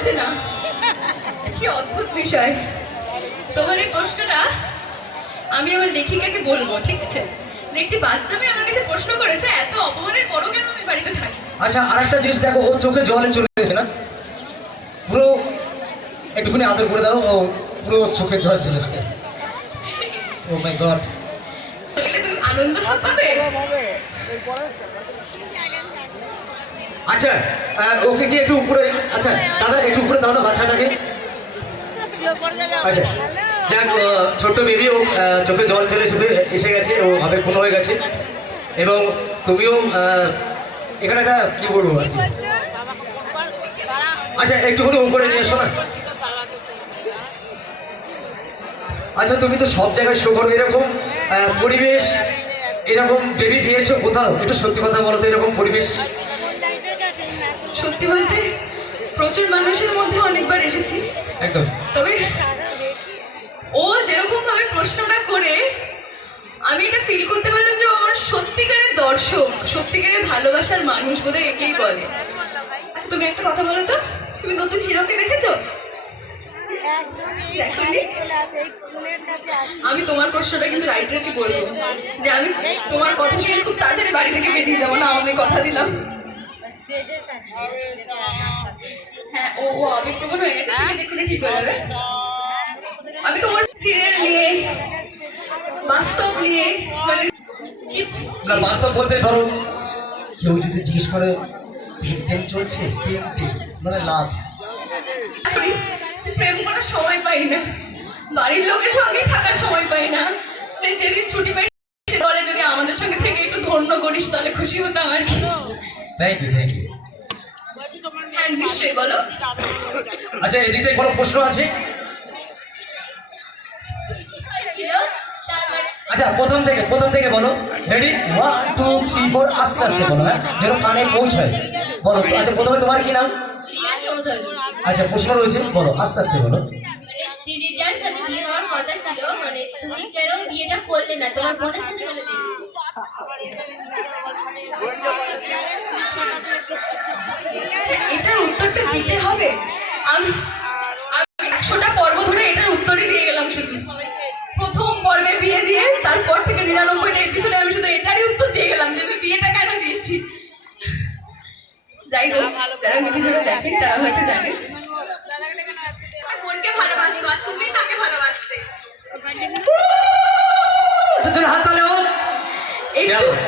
বলছে না। কি অদ্ভুত বিষয়। তোমার এই প্রশ্নটা আমি আমার লেখিকাকে বলব ঠিক আছে? যে একটি বাচ্চা মেয়ে আমার কাছে প্রশ্ন করেছে এত অপমানের পরও কেন আমি বাড়িতে থাকি? আচ্ছা আর একটা জিনিস দেখো ও চোখে জলে চলে এসেছে না? পুরো একটুখানি আদর করে দাও ও পুরো চোখে জল চলে এসছে। ও মাই গড তুমি আনন্দ পাবে? আচ্ছা আহ, ওকে কি একটু উপরে আচ্ছা দাদা একটু উপরে দাও না বাচ্চাটাকে। আচ্ছা যাক ছোট্ট বেবি ও চোখে জল চলে এসে এসে গেছে ও ভাবে পূর্ণ হয়ে গেছে। এবং তুমিও এখানে একটা কি বলব আর কি? আচ্ছা একটুখানি উপরে নিয়ে এসো না। আচ্ছা তুমি তো সব জায়গায় শো করো এরকম পরিবেশ এরকম বেবি পেয়েছ কোথাও? একটু সত্যি কথা বলো তো এরকম পরিবেশ। সত্যি বলতে প্রচুর মানুষের মধ্যে অনেকবার এসেছি। একদম। তবে ও যেরকম ভাবে প্রশ্নটা করে আমি এটা ফিল করতে পারলাম যে আমার সত্যিকারের দর্শক সত্যিকারের ভালোবাসার মানুষ বোধহয় একেই বলে। আচ্ছা তুমি একটা কথা বলো তো। তুমি নতুন হিরোকে দেখেছ? আমি তোমার প্রশ্নটা কিন্তু রাইটারকে বলব। যে আমি তোমার কথা শুনে খুব তাড়াতাড়ি বাড়ি থেকে বেরিয়ে যাব না আমি কথা দিলাম। হ্যাঁ ও ও হয়ে গেছে। এক্ষুনি ঠিক হয়ে যাবে আমি তোমার সিরিয়াল নিয়ে বাস্তব নিয়ে মানে কি না বাস্তব বলতে ধরো কেউ যদি জিজ্ঞেস করে প্রেম চলছে? প্রেম মানে লাভ। প্রেম করার সময় পাই না বাড়ির লোকের সঙ্গে থাকার সময় পাই না তাই যেদিন ছুটি পাই সে বলে যদি আমাদের সঙ্গে থেকে একটু ধন্য করিস তাহলে খুশি হতাম আর কি। থ্যাংক ইউ থ্যাংক ইউ হ্যাঁ নিশ্চয়ই বলো। আচ্ছা এদিকে কোনো প্রশ্ন আছে? আচ্ছা প্রথম থেকে প্রথম থেকে বলো। Ready one two three four আস্তে আস্তে বলো হ্যাঁ? যেন কানে পৌঁছায়। বলো আচ্ছা প্রথমে তোমার কি নাম? আচ্ছা প্রশ্ন রয়েছে বলো আস্তে আস্তে বলো। মানে দিদি যার সাথে বিয়ে হওয়ার কথা ছিল মানে তুমি যেরকম বিয়েটা করলে না তোমার বোনের সাথে আমি আমি একশোটা পর্ব ধরে এটার উত্তরই দিয়ে গেলাম শুধু। প্রথম পর্বে বিয়ে দিয়ে তারপর থেকে নিরানব্বইটা এপিসোডে আমি শুধু এটারই উত্তর দিয়ে গেলাম যে আমি বিয়েটা কেন দিয়েছি। যাই হোক যারা দেখেন তারা হয়তো আমার বোনকে ভালোবাসতো আর তুমি তাকে ভালোবাসতে?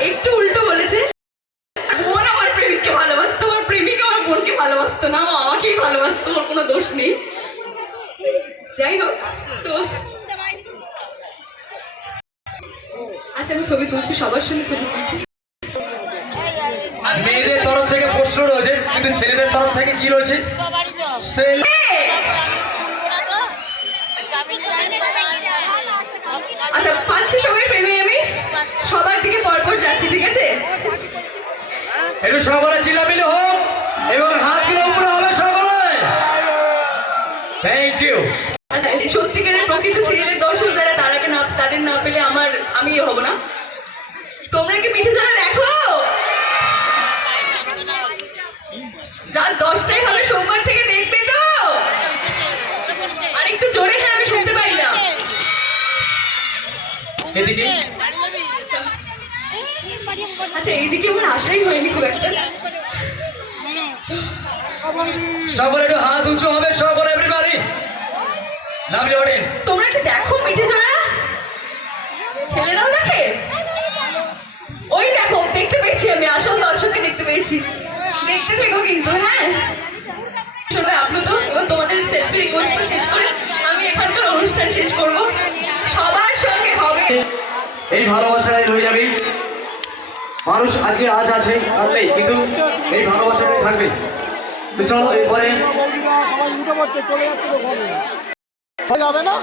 একটু উল্টো বলেছে। দোষ নেই। যাই হোক তো আচ্ছা আমি ছবি তুলছি সবার সঙ্গে ছবি তুলছি। মেয়েদের তরফ থেকে প্রশ্ন রয়েছে কিন্তু ছেলেদের তরফ থেকে কি রয়েছে? আচ্ছা পাচ্ছি সবাই প্রেমে আমি? সবার দিকে পরপর যাচ্ছি ঠিক আছে? একটু সকলে চিল্লামিলি হোক এবং হাতগুলো উপরে হবে সকলে থ্যাংক ইউ আচ্ছা সত্যিকারের প্রকৃত সিরিয়ালের দর্শক যারা তারাকে না তাদের না পেলে আমার আমি হব না? তোমরা কি মিঠে ছাড়া দেখো? রাত দশটায় হবে সোমবার থেকে দেখবে তো? আর একটু জোরে হ্যাঁ আমি শুনতে পাই না। এদিকে? আচ্ছা এইদিকে আমার আশাই হয়নি খুব একটা। সকলে একটু হাত উঁচু হবে এভরিবডি লাভলি অডিয়েন্স তোমরা কি দেখো মিঠে জোড়া? ছেলেরাও দেখে ওই দেখো দেখতে পেয়েছি আমি আসল দর্শককে দেখতে পেয়েছি। দেখতে থেকো কিন্তু হ্যাঁ। সবাই আপ্লুত এবার তোমাদের সেলফি রিকোয়েস্টটা শেষ করে আমি এখানকার অনুষ্ঠান শেষ করব। সবার সঙ্গে হবে। এই ভালোবাসায় রয়ে যাবে। মানুষ আজকে আজ আছে কাল নেই কিন্তু এই ভালোবাসাটাই থাকবে। তো চলো এরপরে যাবে না?